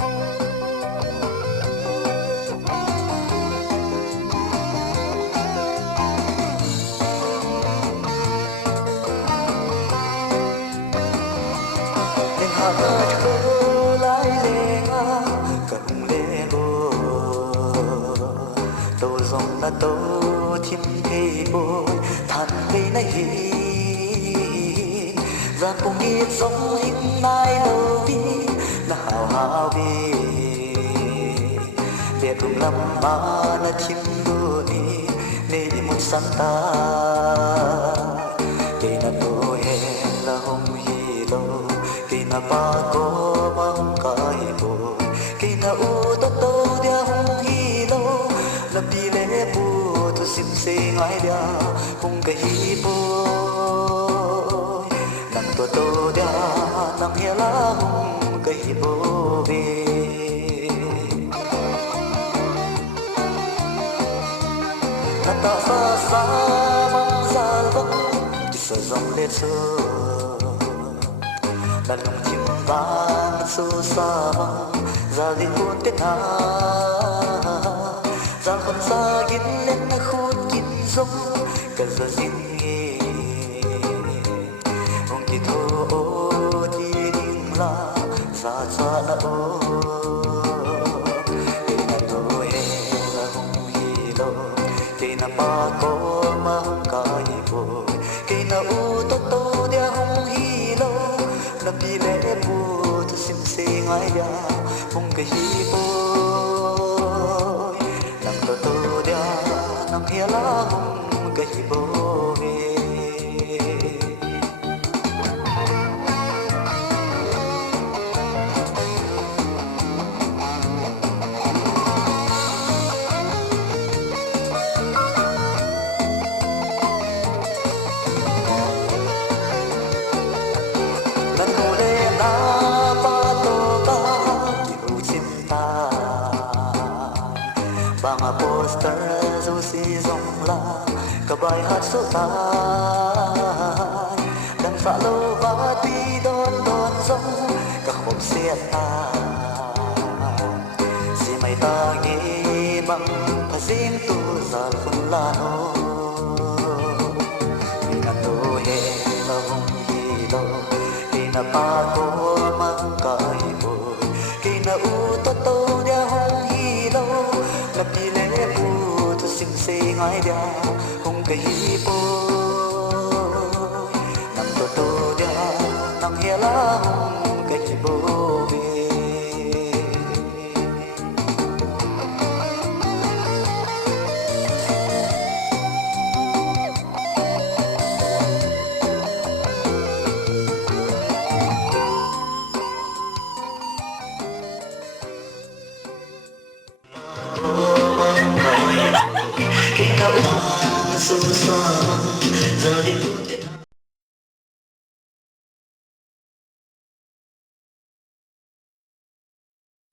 nên hạ thơ lại lệ nga cần lệ bồ tô dòng na tô chim kê bồ than cây này hi ra cùng đi giống hình nai lô vi na hào hào vi để cùng lâm ba na chim bồ đi để đi một sáng ta để na tô hè là hồng hi lô khi na ba cô ba hồng kai bồ khi na u tô tô dia hồng hi lô làm đi lễ bồ tu sim se ngai dia hồng cái hi bồ nang tô tô dia nang hia la hồng cái hi bồ về na ta sa sa mong sa vong chỉ sợ dòng lệ sơ là lòng chim vang su sa mong ra đi cuốn tên ha ra con sa gin lên na khôn gin giống cả giờ gin nghe ông chỉ thô ô thì đinh la ra xa na ô để na đôi là hồng hi lô để na ba cô mà hồng kai bồ để na u tô tô dia hồng hi lô làm đi lễ bồ tu sim se ngai dia hồng cái hi bồ nang tô tô dia nang hia la hồng cái hi bồ về lần hồ lê na ba tô ca yêu chim ta bằng a poster dù si dòng la cả bài hát số ta đang phá lô ba ti đón đón giống cả khúc xe ta si mày ta nghe bằng phải riêng tu già phun la nô vì ngàn đô hè là hồng hi lô na pa ko mang kai bồ khi na u tô tô dia hồng hi lô lập đi lễ bồ tu sim se ngai dia hồng cái hi bồ nang tô tô dia nang hia la hồng cái hi bồ về khi nào su sa giờ đi